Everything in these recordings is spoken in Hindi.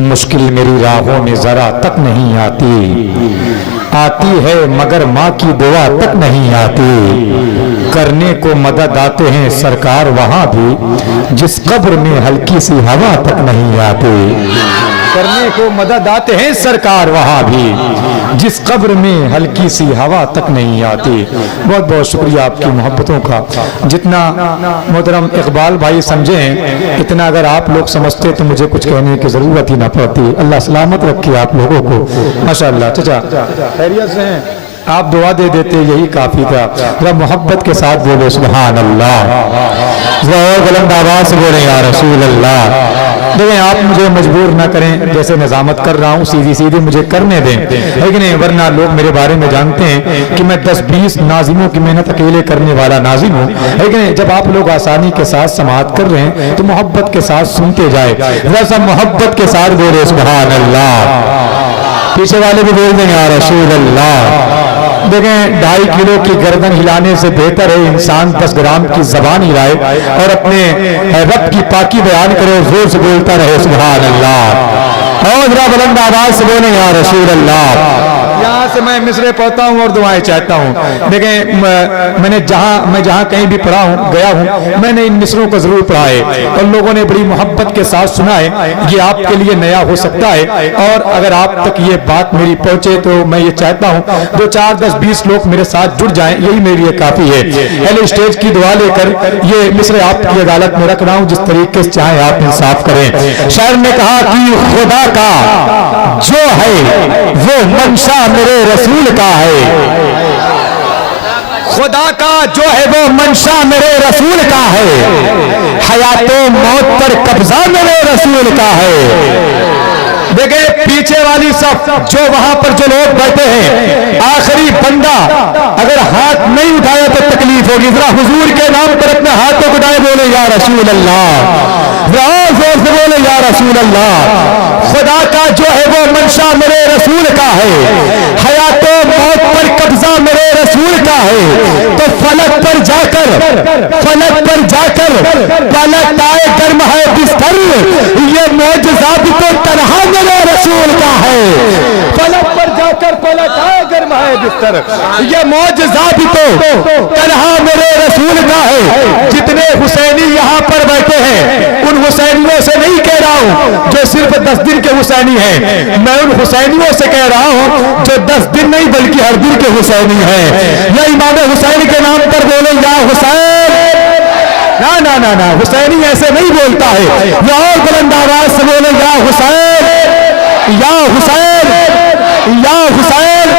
मुश्किल मेरी राहों में जरा तक नहीं आती, आती है मगर माँ की दुआ तक नहीं आती। करने को मदद आते हैं सरकार वहां भी, जिस कब्र में हल्की सी हवा तक नहीं आती। करने को मदद आते हैं सरकार वहां भी, जिस कब्र में हल्की सी हवा तक नहीं आती। बहुत बहुत शुक्रिया आपकी मोहब्बतों का। जितना मोहतरम इकबाल भाई समझे हैं, इतना अगर आप लोग समझते तो मुझे कुछ कहने की जरूरत ही ना पड़ती। अल्लाह सलामत रखे आप लोगों को। माशाअल्लाह। चाचा खैरियत से हैं? आप दुआ दे देते यही काफी था। जरा मोहब्बत के साथ बोलो सुभान अल्लाह, जरा और बुलंद आवाज से बोले या रसूल अल्लाह। देखें, आप मुझे मजबूर ना करें, जैसे निजामत कर रहा हूँ सीधी सीधी मुझे करने दें, है कि नहीं? वरना लोग मेरे बारे में जानते हैं कि मैं 10-20 नाजिमों की मेहनत अकेले करने वाला नाजिम हूँ, है कि नहीं? जब आप लोग आसानी के साथ समाअत कर रहे हैं तो मोहब्बत के साथ सुनते जाए। वैसा मोहब्बत के साथ बोले सुभान अल्लाह। पीछे वाले भी बोल देंगे या रसूल अल्लाह। देखें, 2.5 किलो की गर्दन हिलाने से बेहतर है इंसान 10 ग्राम की जबान हिलाए और अपने रब की पाकी बयान करे, जोर से बोलता रहे सुभान अल्लाह। और जरा बुलंद आवाज से बोले या रसूल अल्लाह। यहाँ से मैं मिसरे पढ़ता हूँ और दुआएं चाहता हूँ। देखें, मैं जहाँ कहीं भी पढ़ा हूँ, गया हूँ, मैंने इन मिसरों को जरूर पढ़ा है और लोगों ने बड़ी मोहब्बत के साथ सुना है। ये आपके लिए नया हो सकता है और अगर आप तक ये बात मेरी पहुंचे तो मैं ये चाहता हूँ 2, 4, 10, 20 लोग मेरे साथ जुड़ जाएं, यही मेरे लिए काफी है। पहले स्टेज की दुआ लेकर ये मिसरे आपकी अदालत में रख रहा हूँ, जिस तरीके से चाहे आप इंसाफ करें। शायर ने कहा कि खुदा का जो है वो मंशा मेरे रसूल का है, खुदा का जो है वो मंशा मेरे रसूल का है, हयातो मौत पर कब्जा मेरे रसूल का है। देखे पीछे वाली सब जो वहां पर जो लोग बैठे हैं, आखिरी बंदा अगर हाथ नहीं उठाया तो तकलीफ होगी। जरा हुजूर के नाम पर अपने हाथों को उठाए बोले या रसूल अल्लाह, जोर से बोले या रसूल अल्लाह। खुदा का जो है वो मंशा मेरे रसूल का है, हयातो मौत पर कब्जा मेरे रसूल का है। तो फलक पर जाकर पलट आए गर्म है बिस्तर, ये मौजज़ा भी तो तन्हा मेरे रसूल का है। फलक पर जाकर पलट आए गर्म है बिस्तर, ये मौजज़ा भी तो तन्हा मेरे रसूल का है। जितने हुसैनी यहाँ पर बैठे हैं, उन हुसैनियों से नहीं कह रहा हूँ जो सिर्फ 10 दिन के हुसैनी हैं, मैं उन हुसैनियों से कह रहा हूँ जो 10 दिन नहीं बल्कि हर दिन के हुसैनी हैं। या इमाम हुसैन के नाम पर बोले या हुसैन। ना ना ना ना, हुसैनी ऐसे नहीं बोलता है। या और बुलंद आवाज से बोले या हुसैन, या हुसैन, या हुसैन।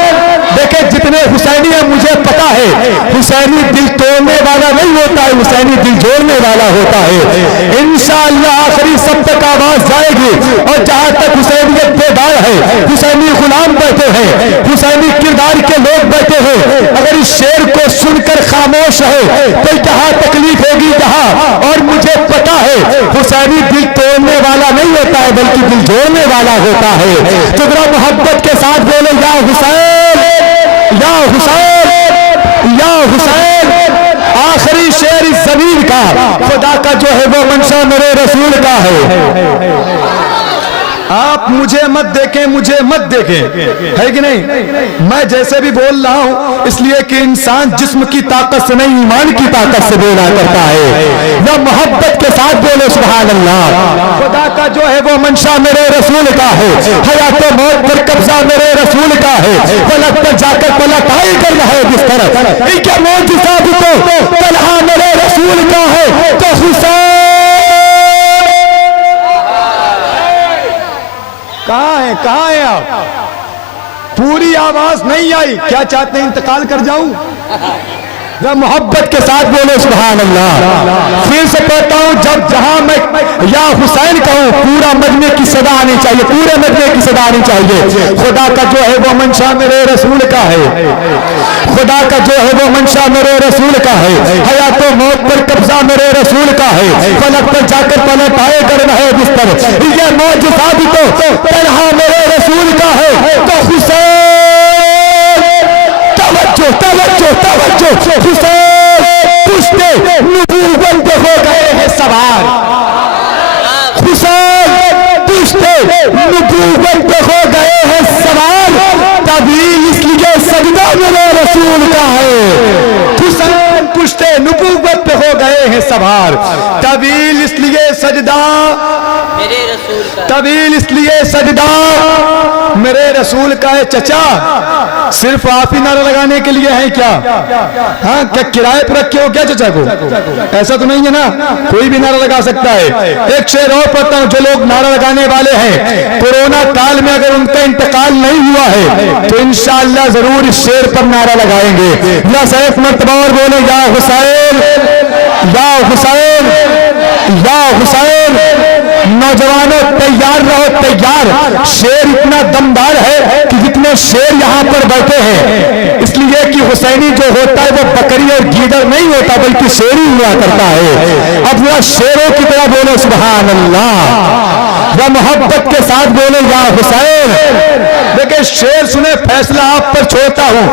देखे जितने हुसैनी है मुझे पता है, हुसैनी दिल तोड़ने वाला नहीं होता है, हुसैनी दिल जोड़ने वाला होता है। इंशाअल्लाह आखिरी सब तक आवाज जाएगी और जहां तक हुसैनियत बेदार है, हुसैनी गुलाम बैठे हैं, हुसैनी किरदार के लोग बैठे हैं, अगर इस शेर को सुनकर खामोश है तो जहां तकलीफ होगी जहां। और मुझे पता है हुसैनी दिल तोड़ने वाला नहीं होता है बल्कि दिल जोड़ने वाला होता है। तो जरा मोहब्बत के साथ बोले या हुसैन, या हुसैन, या हुसैन। आखिरी शेर इस जमीन का, खुदा का जो है वो मंशा मेरे रसूल का है। आप मुझे मत देखें, मुझे मत देखें, है कि नहीं? मैं जैसे भी बोल रहा हूं इसलिए कि इंसान जिस्म की ताकत से नहीं ईमान की ताकत से बोला करता है। या मोहब्बत के साथ बोले सुभान अल्लाह। खुदा का जो है वो मंशा मेरे रसूल का है, हयात मौत पर कब्जा मेरे रसूल का है। फलक पर जाकर पलट आए कर रहा है बिस्तर, इनके मौजज़ा भी तो तन्हा मेरे रसूल का है। तो हुसैन कहाँ है आप? पूरी आवाज नहीं आई, क्या चाहते हैं इंतकाल कर जाऊं? मोहब्बत के साथ बोले सुभान अल्लाह। फिर से कहता हूं, जब जहां मैं या हुसैन कहूं पूरा मजमे की सदा आनी चाहिए, पूरे मजमे की सदा आनी चाहिए। खुदा का जो है वो मंशा मेरे रसूल का है, खुदा का जो है वो मंशा मेरे रसूल का है। हयात मौत पर कब्जा मेरे रसूल का है। फलक पर जाकर पलट आए गर्म है बिस्तर, ये मौजज़ा भी तो तन्हा मेरे रसूल का है। तो हुसैन तवज्जो तवज्जो तवज्जो, हुसैन पुश्ते नबूवत हो गए हैं सवार, हुसैन पुश्ते नबूवत पे हो गए हैं सवार, तवील इसलिए सजदा मेरे रसूल का है। हुसैन पुश्ते नबूवत पे हो गए हैं सवार, तवील इसलिए सजदा मेरे रसूल का, तवील इसलिए सजदा मेरे रसूल का है। चचा सिर्फ आप ही नारा लगाने के लिए है क्या? हाँ, क्या किराए पर रखे हो क्या चचा को? ऐसा तो नहीं है ना, कोई भी नारा लगा सकता है। एक शेर और पढ़ता हूं, जो लोग नारा लगाने वाले हैं, कोरोना काल में अगर उनका इंतकाल नहीं हुआ है तो इंशाअल्लाह जरूर इस शेर पर नारा लगाएंगे। या एक मर्तबा और बोले, या हुसैन, या हुसैन, या हुसैन। नौजवानों तैयार रहो, तैयार। शेर इतना दमदार है कि जितने शेर यहाँ पर बैठे हैं, इसलिए कि हुसैनी जो होता है वो बकरी और गीदड़ नहीं होता बल्कि शेर ही हुआ करता है। अब वह शेरों की तरह बोलो सुभान अल्लाह, या मोहब्बत के साथ बोले या हुसैन। देखिए शेर सुने, फैसला आप पर छोड़ता हूँ।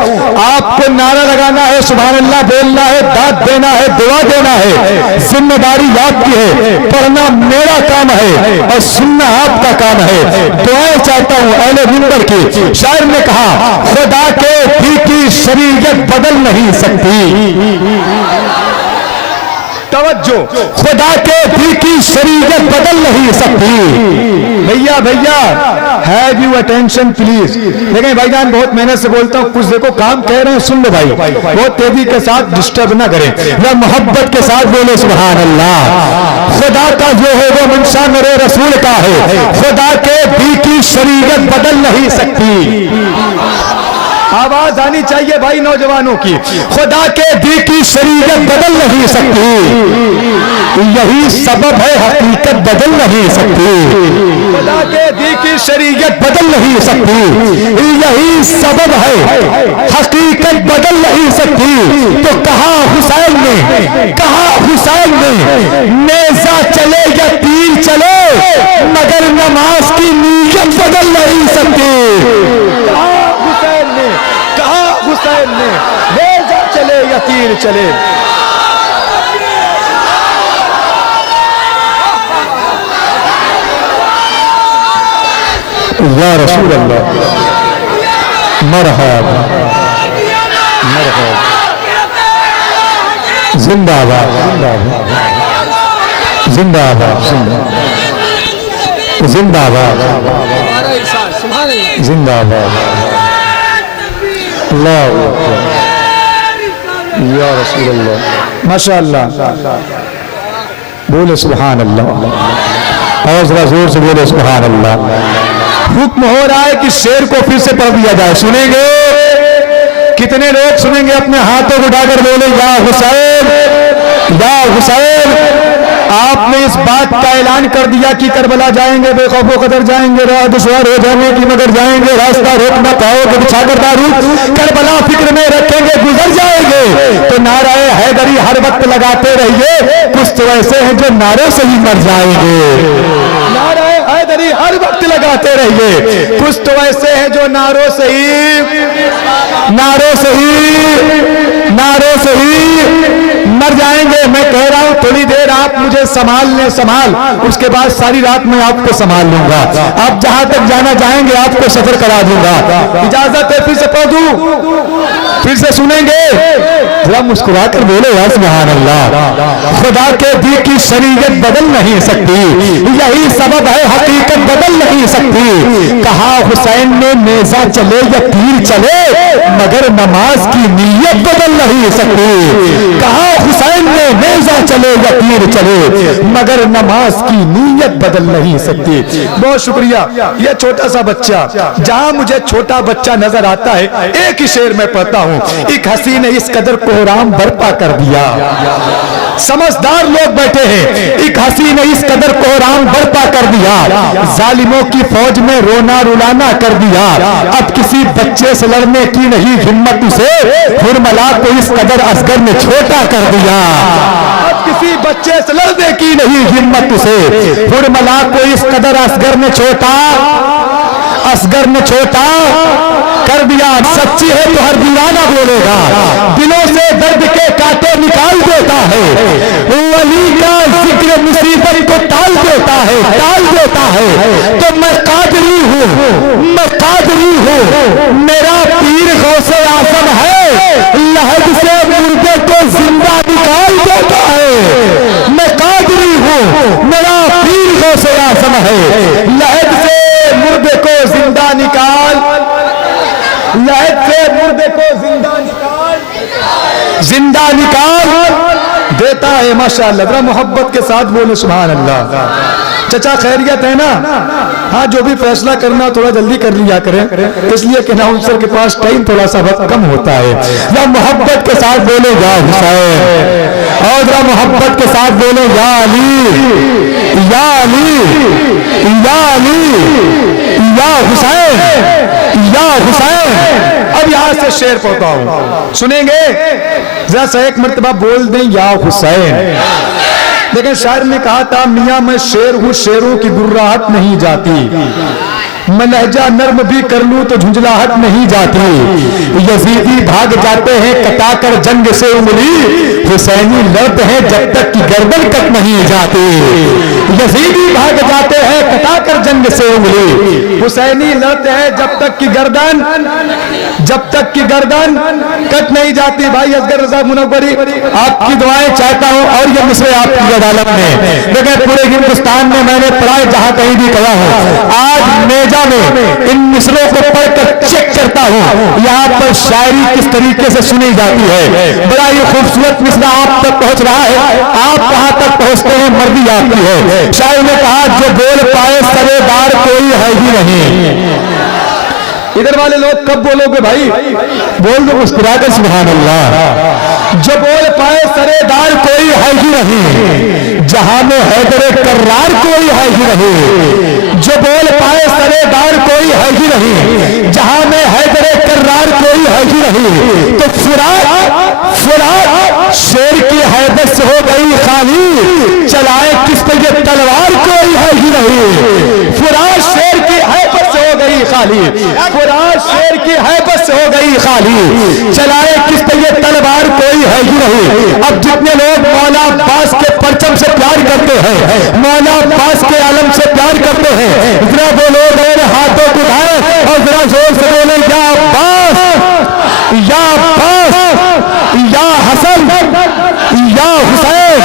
आपको नारा लगाना है, सुभान अल्लाह बोलना है, दाद देना है, दुआ देना है, जिम्मेदारी आपकी है। पढ़ना मेरा काम है और सुनना आपका काम है। दुआएं चाहता हूँ अहले मिंबर की। शायर ने कहा, खुदा के दी की शरीयत बदल नहीं सकती। तवज्जो, खुदा के दी की शरीयत बदल नहीं सकती। भैया भैया, हैव यू अटेंशन प्लीज। लेकिन भाईजान बहुत मेहनत से बोलता हूँ, कुछ देखो काम कह रहे हैं सुन लो भाई, बहुत तेजी के साथ डिस्टर्ब ना करें, या मोहब्बत के साथ बोले सुभान अल्लाह। खुदा का जो है वो मंशा मेरे रसूल का है। खुदा के दी की शरीयत बदल नहीं सकती। आवाज आनी चाहिए भाई नौजवानों की। खुदा के दी की शरीयत बदल नहीं सकती, यही सबब है हकीकत बदल नहीं सकती। खुदा के दी की शरीयत बदल नहीं सकती, यही सबब है हकीकत बदल नहीं सकती। तो कहा हुसैन ने, कहा हुसैन ने, नेज़ा चले या तीर चले मगर नमाज की नीयत बदल नहीं सकती। हुसैन ने, नेज़ा चले या तीर चले। या रसूल अल्लाह, मरहबा मरहबा, जिंदाबाद जिंदाबाद जिंदाबाद जिंदाबाद जिंदाबाद। अल्लाह या रसूल अल्लाह, माशाअल्लाह, बोले सुभान अल्लाह, और जरा जोर से बोले सुभान अल्लाह। हुक्म हो रहा है कि शेर को फिर से पढ़ दिया जाए, सुनेंगे? कितने लोग सुनेंगे? अपने हाथों को उठाकर बोले या हुसैन, या हुसैन। आपने इस बात का ऐलान कर दिया कि करबला जाएंगे, बेखौफो कदर जाएंगे, राह दुश्वार हो जाने की मगर जाएंगे, रास्ता रोक ना पाओगे बिछाकर दारूद, करबला फिक्र में रखेंगे गुजर जाएंगे। तो नाराए हैदरी हर वक्त लगाते रहिए, कुछ तो ऐसे हैं जो नारों से ही मर जाएंगे। नाराए हैदरी हर वक्त लगाते रहिए, कुछ तो ऐसे हैं जो नारों से ही मर जाएंगे। मैं कह रहा हूं थोड़ी देर आप मुझे संभाल, उसके बाद सारी रात मैं आपको संभाल लूंगा। आप जहां तक जाना चाहेंगे आपको सफर करा दूंगा। इजाजत है? फिर से पढ़ दूं, फिर से सुनेंगे? जरा मुस्कुरा कर बोले या सुभान अल्लाह। खुदा के दी की शरीयत बदल नहीं सकती, यही सबब है हकीकत बदल नहीं सकती। कहा हुसैन ने, नेज़ा चले या तीर चले मगर नमाज की नीयत बदल नहीं सकती। कहा हुसैन ने, नेज़ा चले या तीर चले मगर नमाज की नीयत बदल नहीं सकती। बहुत शुक्रिया। ये छोटा सा बच्चा, जहां मुझे छोटा बच्चा नजर आता है, एक ही शेर में पढ़ता हूं, एक हसी ने इस कदर कोहराम बर्पा कर दिया। समझदार लोग बैठे हैं, एक हसी ने इस कदर कोहराम बर्पा कर दिया, जालिमों की फौज में रोना रुलाना कर दिया। अब किसी बच्चे से लड़ने की नहीं हिम्मत उसे, हुरमला को इस कदर असगर ने छोटा कर दिया। अब किसी बच्चे से लड़ने की नहीं हिम्मत उसे, हुरमला को इस कदर असगर ने छोटा असगर ने छोटा कर दिया। सच्ची है तो हर दीवाना बोलेगा, दिलों से दर्द के कांटे निकाल देता है। वली का जिक्र मुसीबत को टाल देता है, टाल देता है। तो मैं कादरी हूँ, मैं कादरी हूँ, मेरा पीर गौसे आजम है, लहद से मुर्दे को जिंदा निकाल देता है। मैं कादरी हूँ, मेरा पीर गौसे आजम है, लहद से मुर्दे को जिंदा निकाल, लहद से मुर्दे को जिंदा निकाल देता है। माशाअल्लाह, जरा मोहब्बत के साथ बोले सुभान अल्लाह। चचा खैरियत है ना? हाँ, जो भी फैसला करना थोड़ा जल्दी कर लिया करें, इसलिए कि अनाउंसर के पास टाइम थोड़ा सा वक्त कम होता है। या मोहब्बत के साथ बोले या हुसैन, और जरा मोहब्बत के साथ बोले या अली, या अली, या अली, या हुसैन, या हुसैन। अब यहां से शेर पढ़ता हूं, सुनेंगे? जरा सा एक मर्तबा बोल दें या हुसैन। लेकिन शायर ने कहा था, मियां मैं शेर हूं, शेरों की गुर्राहट नहीं जाती, मैं लहजा नर्म भी कर लूं तो झुंझलाहट नहीं जाती। यजीदी भाग जाते हैं कटाकर जंग से उंगली, हुसैनी लड़ते हैं जब तक कि गर्दन कट नहीं जाती। यजीदी भाग जाते हैं कटाकर जंग से उंगली, हुसैनी लड़ते हैं जब तक कि गर्दन, जब तक कि गर्दन कट नहीं जाती। भाई असगर रजा मुनव्वरी, आपकी दुआएं चाहता हूं, और ये मिसरे आपकी अदालत में, लेकिन पूरे हिंदुस्तान में मैंने पढ़ा है, जहां कहीं भी पढ़ा हूं। आज मेजा में इन मिसरों को पढ़कर चेक करता हूं, यहां पर शायरी किस तरीके से सुनी जाती है। बड़ा ये खूबसूरत मिसरा आप तक पहुंच रहा है, आप कहां तक पहुंचते हैं मर्जी आपकी है। शायर ने कहा, जो बोल पाए सरेदार कोई है ही नहीं। इधर वाले लोग कब बोलोगे भाई? बोल दो मुस्कुराकर सुभान अल्लाह। जो बोल पाए सरेदार कोई है ही नहीं, जहां में हैदरे कर्रार कोई है ही नहीं। जो बोल पाए सरेदार कोई है ही नहीं, जहां में हैदरे कर्रार कोई है ही नहीं। तो फुरात, फुरात शेर की हैबत से हो गई खाली, चलाए किस पे ये तलवार कोई है ही नहीं। फुरात शेर की हैबत से हो गई खाली, फुरात शेर की हैबत से हो गई खाली, चलाए किस पे ये तलवार कोई है ही नहीं। अब जितने लोग मौला अब्बास के परचम से प्यार करते हैं, मौला अब्बास के आलम से प्यार करते हैं, जरा वो लोग मेरे हाथों को उठाए और जरा जोर से बोले या अब्बास, या अब्बास, या हसन, या हुसैन।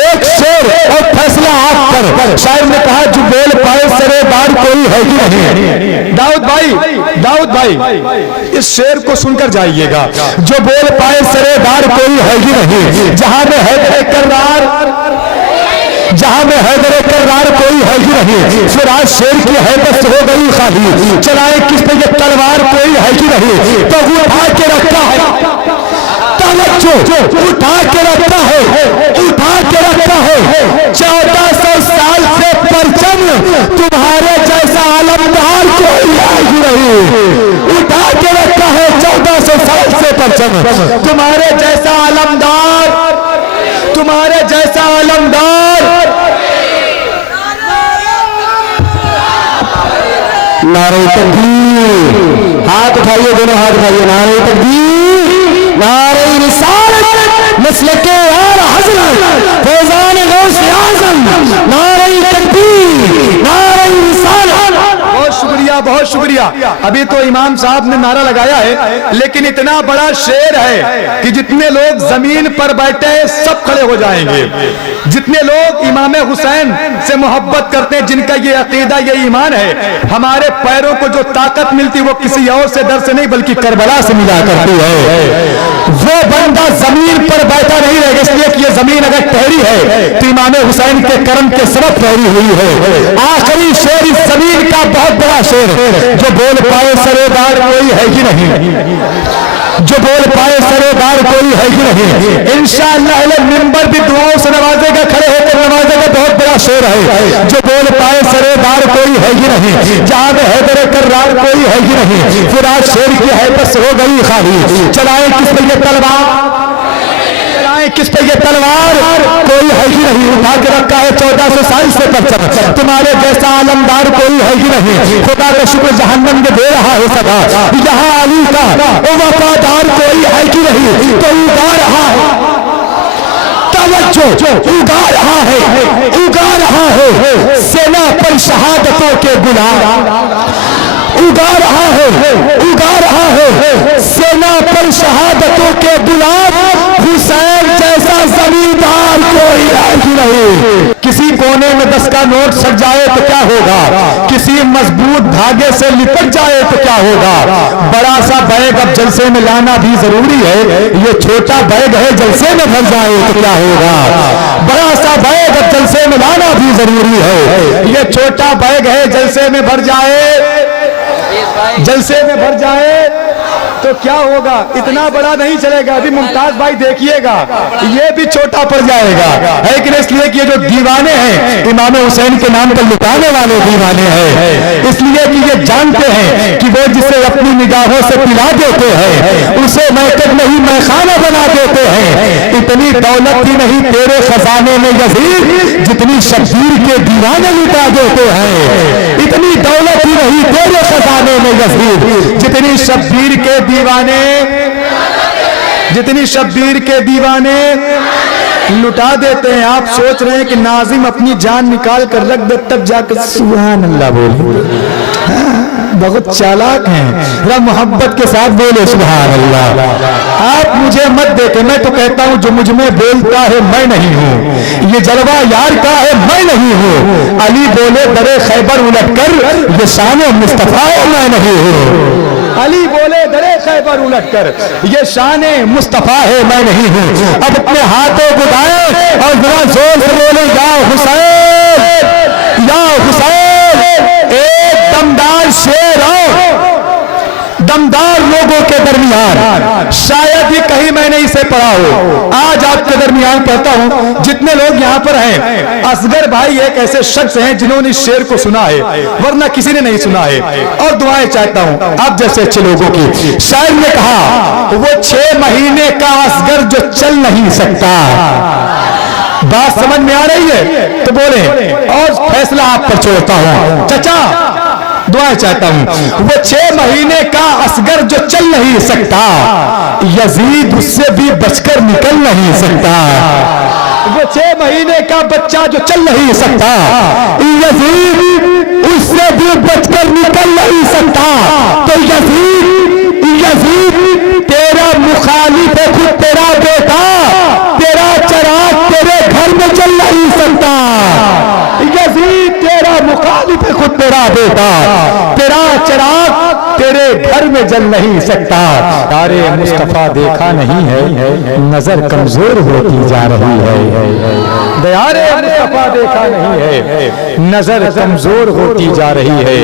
एक शेर और फैसला आप पर। शायर ने कहा, जो बोल पाए सरेदार कोई है ही नहीं। दाऊद भाई, दाऊद भाई, इस शेर को सुनकर जाइएगा। जो बोल पाए सरेदार कोई है ही नहीं, जहां में हैदर कर्रार, जहां में हैदर कर्रार कोई है ही नहीं। फिराज शेर की हैबत से हो गई खाली, चलाए किस पे ये तलवार कोई है ही नहीं। तो वो उठा के रखता है, उठा के रखता है, उठा के रखता है 1400 साल से परचम, तुम्हारे जैसा आलमदार कोई है ही नहीं। उठा के रखता है 1400 साल से परचम, तुम्हारे जैसा आलमदार, तुम्हारे जैसा आलमदार। नारे तकबीर, हाथ उठाइए, दोनों हाथ उठाइए। नारे तकबीर, नारे रिसालत, मसलके आला हज़रत, फैज़ान गौसे आज़म। नारे तकबीर, नारे रिसालत। बहुत शुक्रिया, बहुत शुक्रिया। अभी तो इमाम साहब ने नारा लगाया है, लेकिन इतना बड़ा शेर है कि जितने लोग जमीन पर बैठे सब खड़े हो जाएंगे। जितने लोग इमाम हुसैन से मोहब्बत करते हैं, जिनका ये अकीदा, ये ईमान है, हमारे पैरों को जो ताकत मिलती वो किसी और से दर से नहीं बल्कि करबला से मिला करती है। वो बंदा जमीन पर बैठा नहीं रहेगा, इसलिए कि ये जमीन अगर ठहरी है तो इमाम हुसैन के कर्म के सबब ठहरी हुई है। आखिरी शेर इस जमीन का बहुत बड़ा शेर, जो बोल पाए सरेदार कोई है ही नहीं, जो बोल पाए सरेदार कोई है ही नहीं। इंशाअल्लाह मिंबर भी दुआओं से नवाजेगा, खड़े होकर नवाजेगा। बहुत बड़ा शेर है, जो बोल पाए सरेदार कोई है ही नहीं, जहां में हैदर कर्रार कोई है ही नहीं। फुरात शेर की हैबत से हो गई खाली, चलाए किस पे ये तलवार, किस पे ये तलवार? कोई है ही नहीं, उठा के रखा है 1400 साल से परचम। तुम्हारे जैसा आलमदार कोई है ही नहीं, खुदा का शुक्र जहन्नम के दे रहा है सदा। यहाँ अली का वफादार कोई है कि नहीं, तो उगा रहा है तवज्जो, उगा रहा है, उगा रहा है सेना पर शहादतों के गुलाब, उगा रहा है, उगा रहा है सेना पर शहादतों के गुलाब। हुसैन जैसा जमींदार कोई नहीं। किसी कोने में 10 का नोट सट जाए तो क्या होगा, किसी मजबूत धागे से लिपट जाए तो क्या होगा। बड़ा सा बैग अब जलसे में लाना भी जरूरी है, ये छोटा बैग है जलसे में भर जाए तो क्या होगा। बड़ा सा बैग अब जलसे में लाना भी जरूरी है, ये छोटा बैग है जलसे में भर जाए, जलसे में भर जाए तो क्या होगा। इतना बड़ा नहीं चलेगा। अभी मुमताज भाई देखिएगा, ये भी छोटा पड़ जाएगा, है कि नहीं। इसलिए कि ये जो दीवाने हैं इमाम हुसैन के नाम पर लुटाने वाले दीवाने हैं, इसलिए कि ये जानते हैं कि वो जिसे अपनी निगाहों से पिला देते हैं उसे मैकद नहीं मैखाना बना देते हैं। इतनी दौलत ही नहीं तेरे खजाने में यजीद जितनी शब्बीर के दीवाने लुटा देते हैं। इतनी दौलत ही नहीं तेरे खजाने में यजीद जितनी शब्बीर के दीवाने, जितनी शब्बीर के दीवाने लुटा देते हैं। आप सोच रहे हैं कि नाजिम अपनी जान निकाल कर रख दे तब जाकर सुभान अल्लाह बोले। बहुत चालाक हैं, जरा मोहब्बत के साथ बोले सुभान अल्लाह। आप मुझे मत देखे, मैं तो कहता हूं जो मुझ में बोलता है मैं नहीं हूं, ये जलवा यार का है मैं नहीं हूं। अली बोले दरे खैबर उलट कर ये शान मुस्तफा है मैं नहीं हूं। अली बोले दरे खैबर उलट कर ये शान मुस्तफा है मैं नहीं हूं। अब अपने हाथों को उठाए और जरा जोर से बोले या हुसैन, या हुसैन। एक दमदार शेर हो दमदार लोगों के दरमियान, शायद ही कहीं मैंने इसे पढ़ा हो, आज आपके दरमियान पढ़ता हूं। जितने लोग यहाँ पर हैं, असगर भाई एक ऐसे शख्स हैं जिन्होंने इस शेर को सुना है, वरना किसी ने नहीं सुना है। और दुआएं चाहता हूं आप जैसे अच्छे लोगों की। शायर ने कहा वो 6 महीने का असगर जो चल नहीं सकता। बात समझ में आ रही है तो बोले, और फैसला आप पर छोड़ता हूं चाचा, दुआ चाहता हूं। वो 6 महीने का असगर जो चल नहीं सकता, यजीद उससे भी बचकर निकल नहीं सकता। वो 6 महीने का बच्चा जो चल नहीं सकता, यजीद उससे भी बचकर निकल नहीं सकता। तो यजीद, यजीद तेरा मुखालिफ है खुद तेरा बेटा, तेरा चराग तेरे घर में चल नहीं सकता। यजीद तेरा मुखालिफ है खुद तेरा बेटा, तेरा चिराग तेरे घर में जल नहीं सकता। तारे मुस्तफा देखा नहीं है, नजर कमजोर होती जा रही है। दयारे मुस्तफा देखा नहीं है, नजर कमजोर होती जा रही है।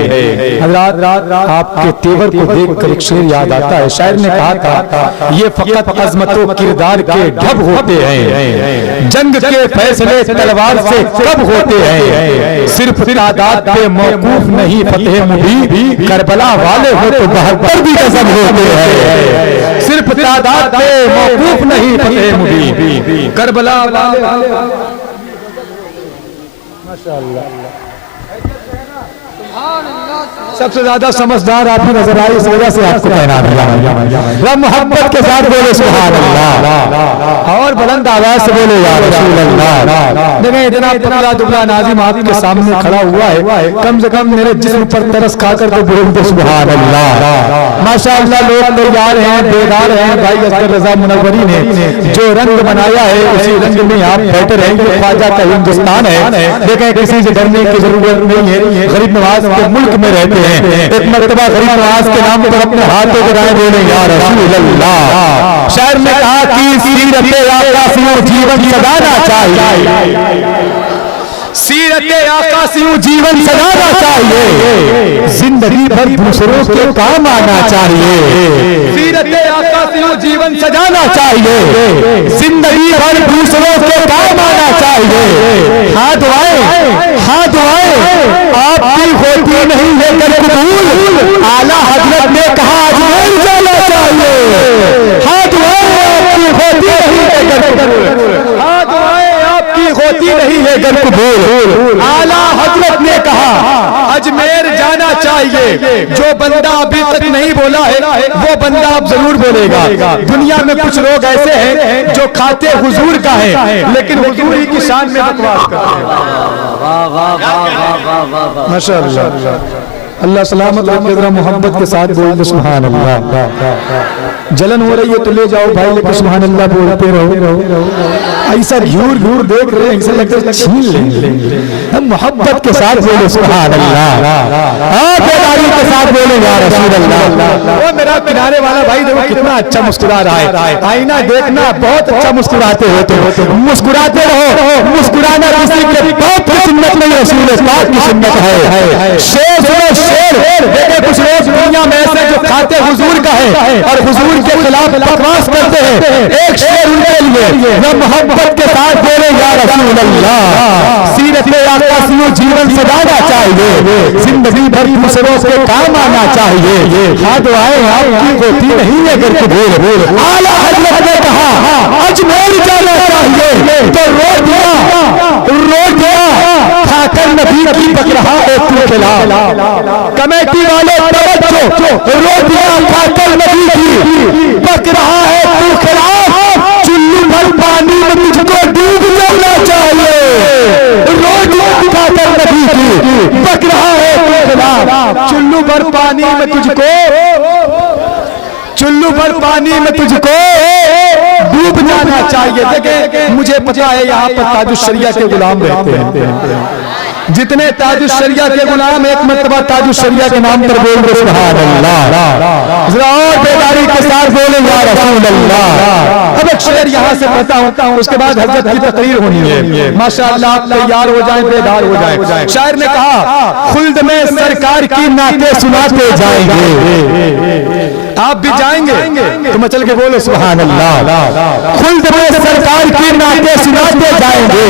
हज़रात आपके तेवर को देखकर एक शेर याद आता है। शायर ने कहा था ये फकत अज़मतो किरदार के ढब होते हैं, जंग के फैसले तलवार से कब होते हैं। सिर्फ तादाद पे मौकूफ नहीं फतेह मुबीन, करबला वाले हो तो 72 भी गजब होते हैं। सिर्फ तादाद पे मौकूफ नहीं फतेह मुबीन, करबला वाले। माशाअल्लाह सबसे ज्यादा समझदार आप ही नजर आए, इस वजह से आपको कहना दिया। मोहब्बत के साथ बोले सुभान अल्लाह, और बुलंद आवाज से बोले या रसूल अल्लाह। देखिए इतना पतला दुबला नाजिम आपके सामने खड़ा हुआ है, कम से कम मेरे जिस्म पर तरस खाकर तो बोल दो सुभान अल्लाह। माशाअल्लाह लोग तैयार हैं, बेदार हैं। भाई असगर रजा मुनव्वरी ने जो रंग बनाया है उसी रंग में आप बैठे रहेंगे। ख्वाजा का हिंदुस्तान है, देखें किसी से डरने की जरूरत नहीं है। गरीब नवाज के मुल्क में रहते हैं। एक मर्तबा गरीब नवाज के नाम पर अपने हाथों को राय बोले या रसूल अल्लाह। शायर ने कहा कि सीरत आका से जीवन सजाना चाहिए, सीरत आका से जीवन सजाना चाहिए, जिंदगी भर दूसरों के काम आना चाहिए। सीरत आका से जीवन सजाना चाहिए, जिंदगी भर दूसरों के काम आना चाहिए। हाथ आए, हाथ आए, आपकी होती नहीं लेकर कबूल, आला हजरत ने कहा अजमेर जाना चाहिए। हाथ आए, आपकी होती नहीं लेकर कबूल, अगर कबूल। आला हजरत ने कहा अजमेर जाना चाहिए, जो बंदा अभी तक नहीं बोला है वो बंदा अब जरूर बोलेगा। दुनिया में कुछ लोग ऐसे हैं जो खाते हुजूर का है लेकिन हुजूर ही की शान में बकवास करते हैं। माशाअल्लाह, अल्लाह सलामत रखे, जरा मोहब्बत के साथ बोल दो सुभान अल्लाह। जलन हो रही है तो ले जाओ भाई, लेकिन सुभान अल्लाह बोलते रहो। ऐसा घूर घूर देख रहे हैं, ऐसा लगता है छीन लेंगे। हम मोहब्बत के साथ बोले सुभान अल्लाह, बेदारी के साथ बोले या रसूल अल्लाह। वो मेरा किनारे वाला भाई देखो कितना अच्छा मुस्कुरा रहा है, आईना देखना, बहुत अच्छा मुस्कुराते हो तुम, मुस्कुराते रहो। मुस्कुराना किसी के पाप की सुन्नत नहीं, रसूल पाक की सुन्नत है। शेर सुनो शेर, देखे कुछ लोग दुनिया में ऐसे जो खाते हुजूर का है और हुजूर के खिलाफ बकवास करते हैं। एक शेर उनके लिए मैं मोहब्बत के साथ बोले या रसूल अल्लाह। सीरत आका सियो जीवन सजाना चाहिए, जिंदगी भर दूसरों के काम आना चाहिए। हाँ दुआएं आपकी होती नहीं अगर कबूल। आला हजरत ने कहा अजमेर जाना चाहिए तो रोटियां खाकर नबी की पक रहा है तू खिलाफ। कमेटी वाले तवज्जो, रोटियां खाकर नबी की पक रहा है तू खिलाफ। चुल्लू भर पानी में मुझको डूब जाना चाहिए, रोटियां खाकर नबी की पक रहा है तू खिलाफ। चुल्लू भर पानी में तुझको, चुल्लू भर पानी में तुझको डूब जाना चाहिए। देखे मुझे पता है यहाँ पर ताजुश शरिया के गुलाम रहते हैं, जितने ताजुश शरिया के गुलाम एक मर्तबा ताजुश शरिया के नाम पर बोल रहे सुभान अल्लाह। जरा और बेदारी के साथ बोले या रसूल अल्लाह। अब एक शेर यहाँ से पढ़ता हूँ, उसके बाद हजरत की तकरीर होनी है। माशाअल्लाह आप तैयार हो जाएं, बेदार हो जाएं। शायर ने कहा खुल्द में सरकार की नाते सुनाते जाएंगे। आप भी जाएंगे तो मचल के बोले सुभान अल्लाह। खुल्द में सरकार की नाते सुनाते जाएंगे,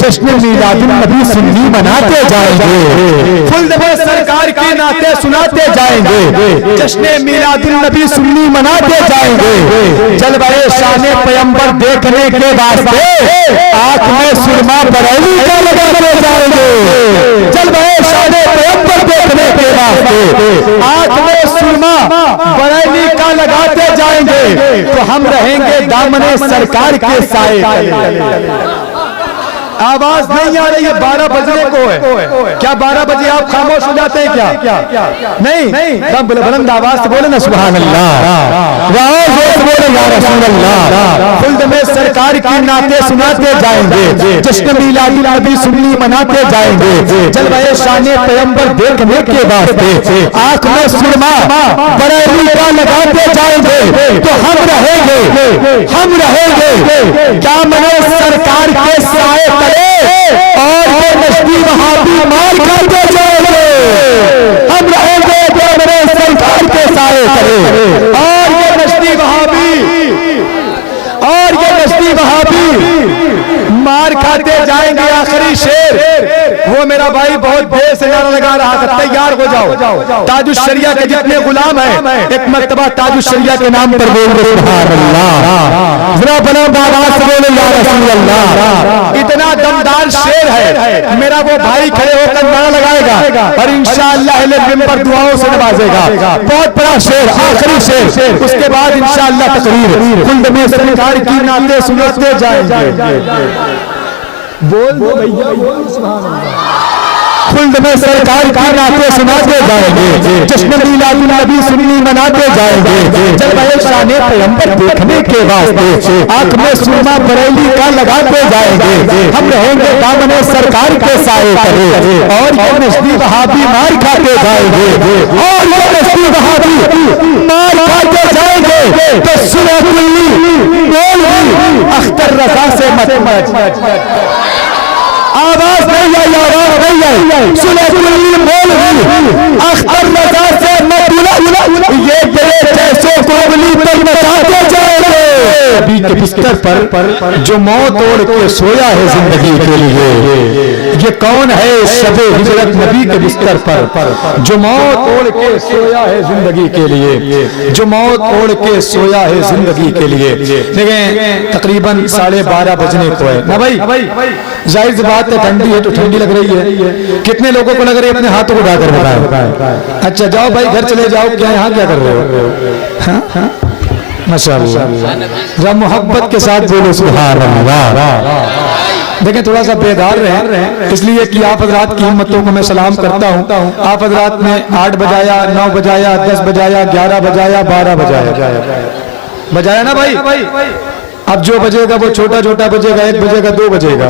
जश्न मीलादुन नबी सुन्नी मनाते जाएंगे। खुल्द में सरकार की नाते सुनाते जाएंगे, जश्न मीलादुन नबी सुन्नी मनाते जाएंगे। जलवाए शाने पैगंबर देखने के वास्ते आंख में सुरमा बरौनी का लगाते जाएंगे। जलवाए शाने पैगंबर देखने के वास्ते आंख में सुरमा बरौनी का लगाते जाएंगे, तो हम रहेंगे दामने सरकार के साए। आवाज नहीं आ रही है, 12 बजने को है। क्या 12 बजे आप खामोश हो जाते हैं क्या? नहीं, बुलंद आवाज से बोले ना सुभान अल्लाह, बोले या रसूल अल्लाह। खुल्द में सरकार की नाते सुनाते जाएंगे, जश्न मीलादुन नबी सुन्नी मनाते जाएंगे। जलवाए शाने पैगंबर देखने के वास्ते आंख में सुरमा बरौनी का लगाते जाएंगे, तो हम रहेंगे दामने सरकार के साए और ये नस्ली वहाबी मार खाते जाएंगे। हम रहेंगे दामने सरकार के साए करे और ये नस्ली वहाबी मार खाते जाएंगे। आखिरी शेर वो मेरा भाई बहुत देर से नारा लगा रहा था, तैयार हो जाओ। ताजुश शरिया के जितने गुलाम हैं एक मर्तबा ताजुश शरिया के नाम पर बोल रहे सुभान अल्लाह। जरा बुलंद आवाज से बोले या रसूल अल्लाह। इतना दमदार शेर है, मेरा वो भाई खड़े होकर नारा लगाएगा और इंशाअल्लाह अहले मिंबर दुआओं से नवाजेगा। बहुत बड़ा शेर, आखिरी शेर, उसके बाद इंशाअल्लाह तकरीर। खुल्द में सरकार की नाते सुनाते जाएंगे। बोल दो भैया, बोल सुभान अल्लाह। खुल्द में सरकार की नाते सुनाते जाएंगे, जश्न मीलादुन नबी सुन्नी मनाते जाएंगे। जलवाए शाने पैगंबर देखने के वास्ते आंख में सुरमा बरौनी का लगाते जाएंगे। हम रहेंगे दामने सरकार के साए करे और ये नस्ली वहाबी मार खाते जाएंगे, और ये नस्ली वहाबी मार खाते जाएंगे। तो सुनो कुल्ली बोल अख्तर रजा से मत आवाज नहीं आई, सुने कुल्ली बोल अख्तर रजा से मत बुला, ये तेरे जैसे को उंगली पर मचाते जाएंगे। नबी के बिस्तर पर जो मौत ओढ़ के सोया है जिंदगी के लिए। ये कौन है शबे हिजरत नबी के बिस्तर पर जो मौत ओढ़ के सोया है जिंदगी के लिए, जो मौत ओढ़ के सोया है जिंदगी के लिए। देखें तकरीबन 12:30 बजने को है ना भाई, जाहिर सी बात है ठंडी है तो ठंडी लग रही है। कितने लोगों को लग रही है अपने हाथों को उठाकर बताएं। अच्छा जाओ भाई घर चले जाओ, क्या यहाँ क्या कर रहे हो? माशाअल्लाह, जब मोहब्बत के साथ बोलो सुभान अल्लाह। देखें थोड़ा सा बेदार रहे, इसलिए कि आप हजरात की हिम्मतों को मैं सलाम करता हूँ। आप हजरात ने 8 बजाया, 9 बजाया, 10 बजाया, 11 बजाया, 12 बजाया ना भाई। अब जो बजेगा वो छोटा छोटा बजेगा, 1 बजेगा, 2 बजेगा।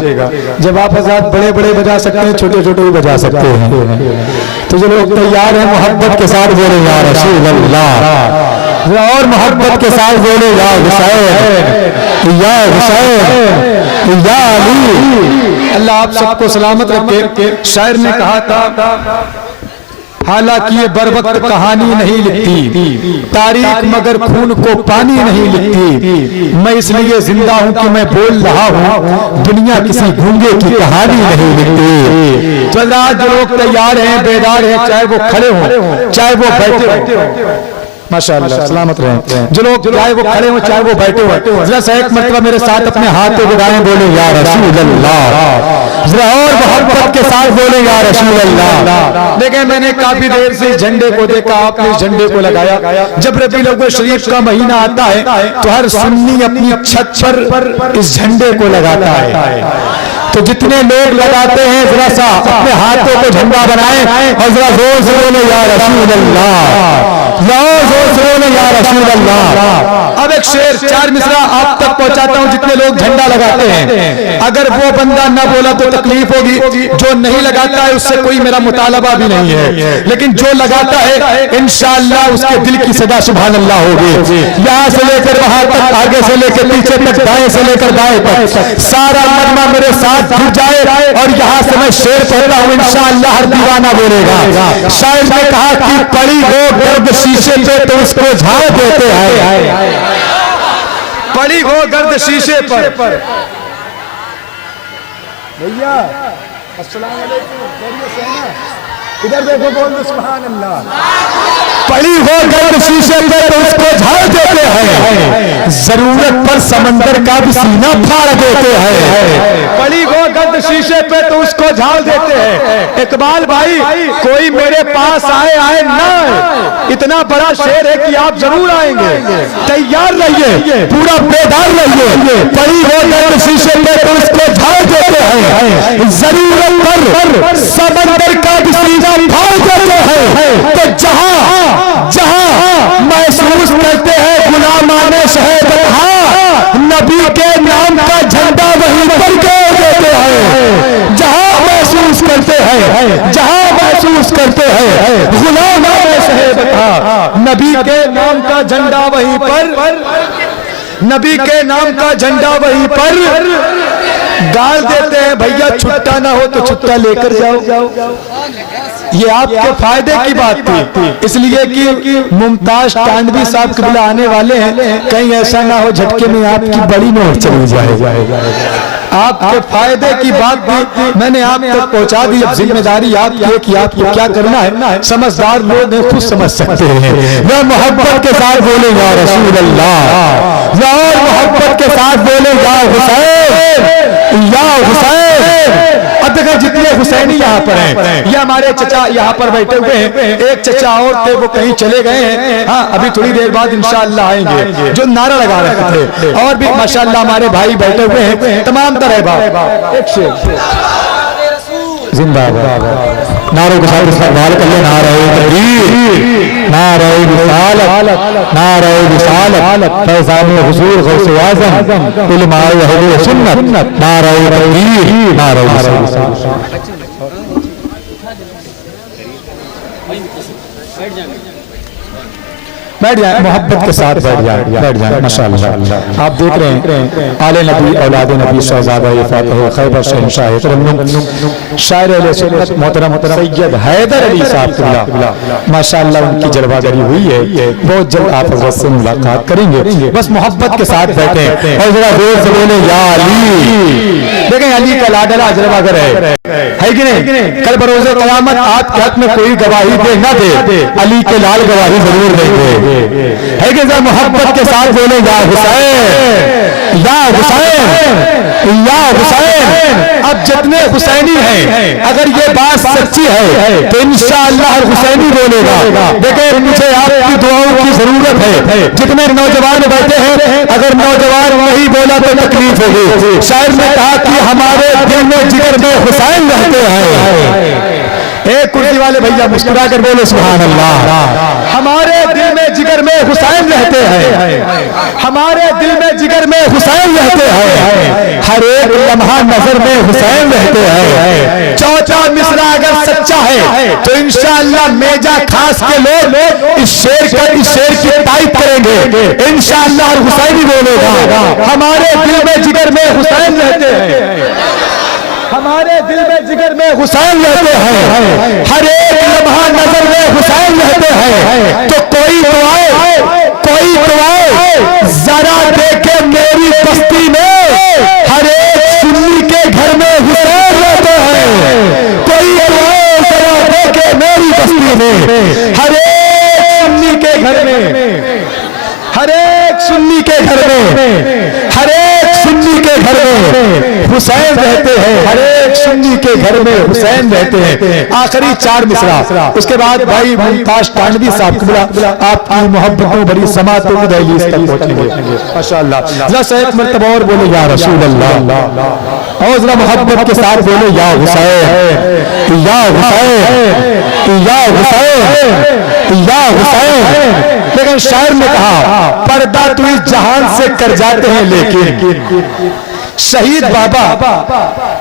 जब आप हजरात बड़े बड़े बजा सकते हैं, छोटे छोटे भी बजा सकते हैं। तो जो लोग तैयार हैं मोहब्बत के साथ बोले या रसूल अल्लाह, और मोहब्बत के साथ बोले या हुसैन, या हुसैन, या अली। अल्लाह आप सबको सलामत रखे। शायर ने कहा था हालांकि ये बर वक्त कहानी नहीं लिखती तारीख, मगर खून को पानी नहीं लिखती। मैं इसलिए जिंदा हूँ कि मैं बोल रहा हूँ, दुनिया किसी गूंगे की कहानी नहीं लिखती। तो जो लोग तैयार हैं, बेदार हैं, चाहे वो खड़े हों चाहे वो बैठे हों, माशाअल्लाह सलामत रहे। जो लोग चाहे वो खड़े हो चाहे वो बैठे हो, जरा सा एक मरतबा मेरे साथ अपने हाथों को दाएं बोले या रसूल अल्लाह। जरा और मोहब्बत के साथ बोले या रसूल अल्लाह। देखें मैंने काफी देर से इस झंडे को देखा, आपने इस झंडे को लगाया। जब रबीउल अव्वल शरीफ का महीना आता है तो हर सुन्नी अपनी छत पर इस झंडे को लगाता है। तो जितने लोग लगाते हैं जरा सा अपने हाथों को झंडा बनाएं और जरा जोर से बोले या रसूल अल्लाह, जोर से बोले या रसूल अल्लाह। अब एक शेर 4 मिसरा आप तक पहुंचाता हूं जितने लोग झंडा लगाते हैं। अगर वो बंदा ना बोला तो तकलीफ होगी, जो नहीं लगाता है उससे कोई मेरा मुतालबा भी नहीं है, लेकिन जो लगाता है इंशाअल्लाह उसके दिल की सदा सुभान अल्लाह होगी। यहाँ से लेकर वहां तक, आगे से लेकर पीछे तक, दाएं से लेकर बाएं तक सारा मजमा मेरे साथ जुड़ जाए। और यहाँ से मैं शेर पढ़ता हूँ, इंशाअल्लाह हर दीवाना बोलेगा। शायर ने कहा कि पड़ी हो गर्द शीशे पे तो उसको झाड़ देते हैं, पड़ी हो गर्द शीशे पर। भैया अस्सलाम वालेकुम, खैरियत से हैं? इधर देखो, बोल दो सुभान अल्लाह। पड़ी हो गर्द शीशे पे तो उसको झाड़ देते हैं, जरूरत पर समंदर का भी सीना फाड़ देते हैं। पड़ी हो गर्द शीशे पे तो उसको झाड़ देते हैं। इकबाल भाई कोई मेरे पास आए ना, इतना बड़ा शेर है कि आप जरूर आएंगे। तैयार रहिए, पूरा बेदार रहिए। पड़ी हो गर्द शीशे पे तो उसको झाड़ देते हैं, जरूरत पर समंदर का भी सीना फाड़ देते हैं। तो जहां जहां महसूस करते हैं गुलामाने शहादत, हाँ नबी के नाम का झंडा वहीं पर गिरा देते हैं। जहां महसूस करते हैं, जहां महसूस करते हैं गुलामाने शहादत, हाँ नबी के नाम का झंडा वहीं पर, नबी के नाम का झंडा वहीं पर डाल देते हैं। भैया छुट्टा ना हो तो छुट्टा लेकर जाओ। ये आपके फायदे की बात थी, इसलिए कि मुमताज टांडवी साहब किबला आने वाले हैं, कहीं ऐसा ना हो झटके में आपकी बड़ी नोट चली जाए। आपके फायदे की बात भी मैंने आप तक पहुंचा दी। अब जिम्मेदारी आपकी है कि आपको क्या करना है। समझदार लोग हैं, खुद समझ सकते हैं। वह मोहब्बत के साथ बोले या रसूल अल्लाह, और मोहब्बत के साथ बोले या हुसैन, या हुसैन। अब देखो जितने हुसैनी यहाँ पर हैं, ये हमारे चचा यहाँ पर बैठे हुए हैं। एक चचा और थे वो कहीं चले गए हैं, हाँ अभी थोड़ी देर बाद इंशाअल्लाह आएंगे, जो नारा लगा रहे थे। और भी माशाअल्लाह हमारे भाई बैठे हुए हैं, तमाम तरह बाप। एक शेर जिंदाबाद, नारों के साथ इस्तेमाल कर ले। नारे तकबीर, नारे रिसालत, नारे रिसालत, फैज़ान हुजूर गौसे आज़म, उलमाए अहले सुन्नत, नारे तकबीर, नारे रिसालत। बैठ जाए, मोहब्बत के साथ बैठ जाए माशाअल्लाह। आप देख रहे हैं आले नबी औलाद नबी शहजादा फातिह खैबर शहंशाह तरन्नुम शायर अहले सुन्नत मोहतरम सैयद हैदर अली साहब किबला माशाअल्लाह उनकी जलवागरी हुई है। बहुत जल्द आप हज़रत से मुलाकात करेंगे। बस मोहब्बत के साथ बैठे और जरा जोर से बोले या अली। देखें अली का लाडला जलवागर है कि नहीं? कल बरोज़े क़यामत आपके हक में कोई गवाही दे ना दे, अली के लाल गवाही जरूर देंगे। है कि जरा मोहब्बत के साथ बोले या हुसैन या हुसैन या हुसैन। अब जितने हुसैनी हैं अगर ये बात सच्ची है तो इंशाअल्लाह हर हुसैनी बोलेगा। देखिए मुझे आपकी दुआओं की जरूरत है। जितने नौजवान बैठे हैं अगर नौजवान नहीं बोला तो तकलीफ होगी। शायर ने कहा कि हमारे दिल में जिगर में हुसैन रहते हैं। एक कुर्सी वाले भैया मुस्कुरा कर बोले सुभान अल्लाह। हमारे दिल में जिगर में हुसैन रहते हैं, हमारे दिल में जिगर में हुसैन रहते हैं, हर एक लम्हा नजर में हुसैन रहते हैं। चौथा मिसरा अगर सच्चा है तो इंशाअल्लाह मेजा खास के लोग इस शेर की तारीफ करेंगे। इंशाअल्लाह हुसैन ही बोलेगा हमारे दिल में जिगर में हुसैन रहते हैं, हमारे दिल में जिगर में हुसैन रहते हैं, हर एक लम्हा नजर में हुसैन रहते हैं। तो कोई तो आए जरा देखे मेरी बस्ती में, हर एक सुन्नी के घर में हुसैन रहते हैं। कोई तो आए जरा देखे मेरी बस्ती में, हर एक सुन्नी के घर में, हर एक सुन्नी के घर में, हर एक सुन्नी के घर में हुसैन रहते हैं, हर एक सुन्नी के घर में हुसैन रहते हैं। आखिरी 4 मिसरा उसके बाद भाई मुमताज तानवी साहब किबला आपकी मोहब्बतों भरी समातों की दहलीज तक पहुंचेंगे माशाअल्लाह। जरा से एक मर्तबा और बोले या रसूल अल्लाह, और जरा मोहब्बत के साथ बोले या हुसैन या हुसैन या हुसैन या हुसैन। लेकिन शायर ने कहा पर्दा तो इस जहान से कर जाते हैं, लेकिन शहीद बाबा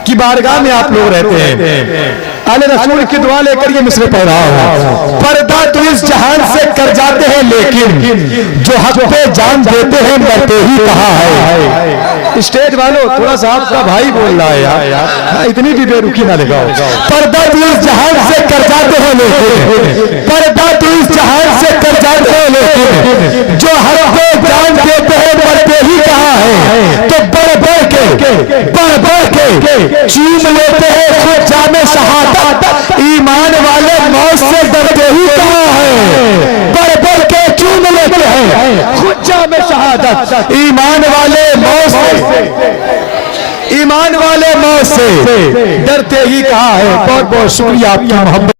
की बारगाह में आप लोग रहते हैं। आले रसूल की दुआ लेकर ये मिसरे पढ़ रहा हूं। पर्दा तो इस जहान से कर जाते हैं, लेकिन जो हक पे जान देते हैं मरते ही कहा है। स्टेज वालों थोड़ा सा आपका भाई बोल रहा है यार, इतनी भी बेरुखी ना लगाओ। पर्दा तो इस जहान से कर जाते हैं, लेकिन पर्दा तो इस जहान से कर जाते हैं, लेकिन जो हक पे जान देते हैं मरते ही कहा है। तो बढ़ बढ़ के चूम लेते हैं खुद जामे शहादत, ईमान वाले मौत से डरते ही कहा है। बढ़ बढ़ के चूम लेते हैं खुद जामे शहादत, ईमान वाले मौत से डरते ही कहा है। बहुत बहुत शुक्रिया आपकी मोहब्बत।